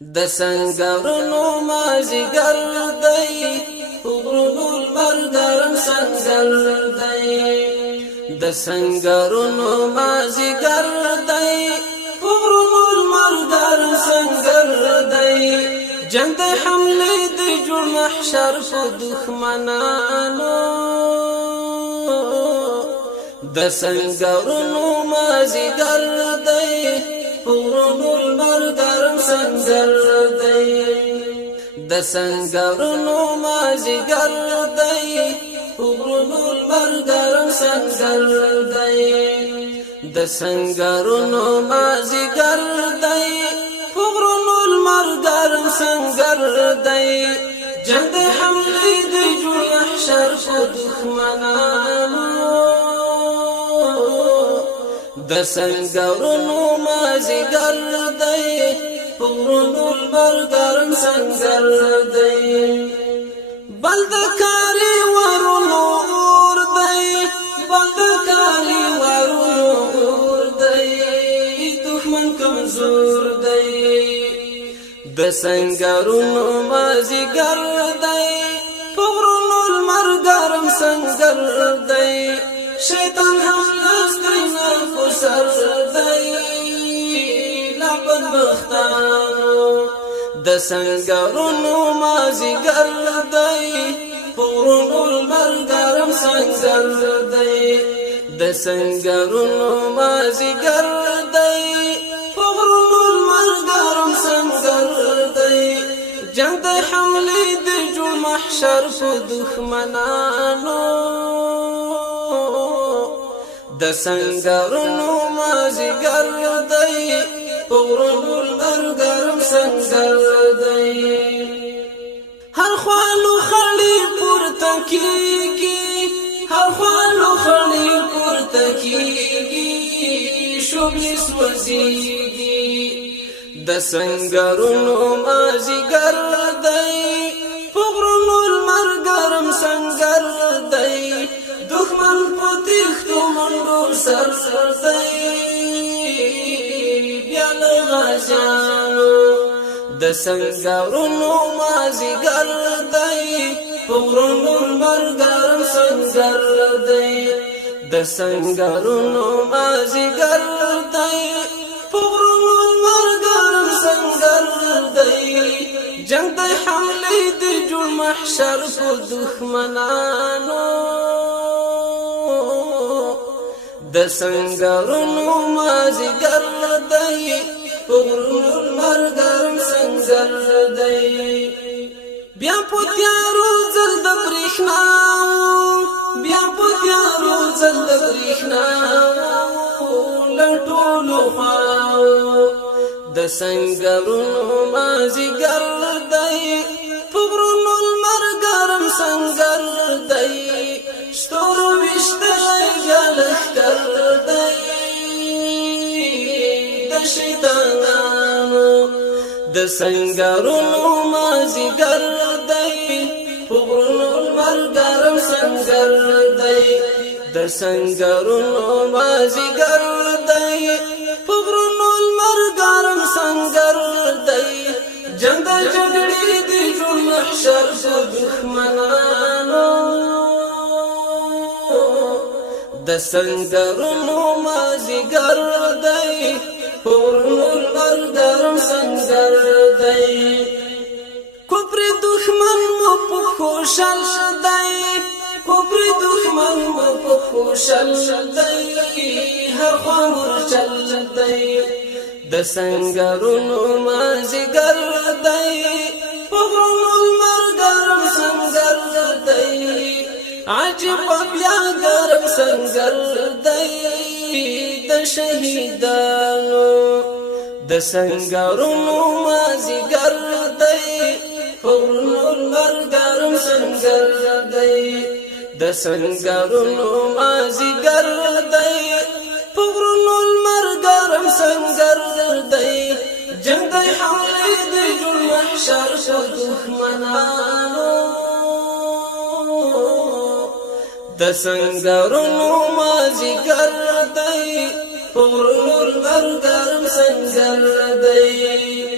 د سنگرونو مازیګر دی غرونو المرګرم سنگل دی د سنگرونو مازیګر دی غرونو المرګرم سنگل دی جنگ د حمله د جوړ محشر په دښمنانو د سنگرونو مازیګر دی غرونو المرګرم سنگل دی د سنگرونو مازیګر دی غرونو المرګرم سنگل دی د سنگرونو مازیګر دی غرونو المرګرم سنگل دی جنگ د حمله د جوړ محشر په دښمنانو د سنگرونو مازیګر دی غرونو المرګرم سنگل دی بلدکاری ورونو اور دی بلدکاری ورونو اور دی دښمن کمزور دی د سنگرونو مازیګر دی غرونو المرګرم سنگل دی شیطان هم لسترینا فسر دی لعبد بختانو د سنگرونو مازیګر دی غرونو المرګرم سنگل دی د سنگرونو مازیګر دی غرونو المرګرم سنگل دی جنگ د حمله د جوړ محشر په دښمنانو د سنگرونو مازیګر دی غرونو المرګرم سنگل دی هر خوالو خړې پورته کیږي هر خوالو خړې پورته کیږي شوبلې سوځيږي د سنگرونو مازیګر دی غرونو المرګرم سنگل دی دښمن په تیښتو منډو سر دی بیا له غازیانو د سنگرونو مازیګر دی غرونو المرګرم سنگل دی د سنگرونو مازیګر دی غرونو المرګرم سنگل دی جنگ د حمله د جوړ محشر په دښمنانو د سنگرونو مازیګر دی غرونو المرګرم سنگل دی بیا په تیارو ځل د برېښنا بیا په تیارو ځل د برېښنا له ټولو خواو د سنگرونو مازیګر دی غرونو المرګرم سنگل دی ستورو وشتلی لښکر دی د شیطانانو د سنگرونو مازیګر دی غرونو المرګرم سنگل دی د سنگرونو مازیګر دی غرونو المرګرم سنگل دی جنگ د جګړې د جوړ محشر په دښمنانو د سنگرونو مازیګر دی غرونو المرګرم سنگل دی کفر دښمن مو په خوشل دی کفر دښمن مو په خوشل دی هر خوا ورچل دی د سنگرونو مازیګر دی غرونو المرګرم سنگل دی عجب بیا ګرم سنگل دی د شهیدانو د سنگرونو مازیګر دی غرونو المرګرم سنگل دی د سنگرونو مازیګر دی غرونو المرګرم سنگل دی جنگ د حمله د جوړ محشر په دښمنانو د سنگرونو مازیګر دی غرونو المرګرم سنگل دی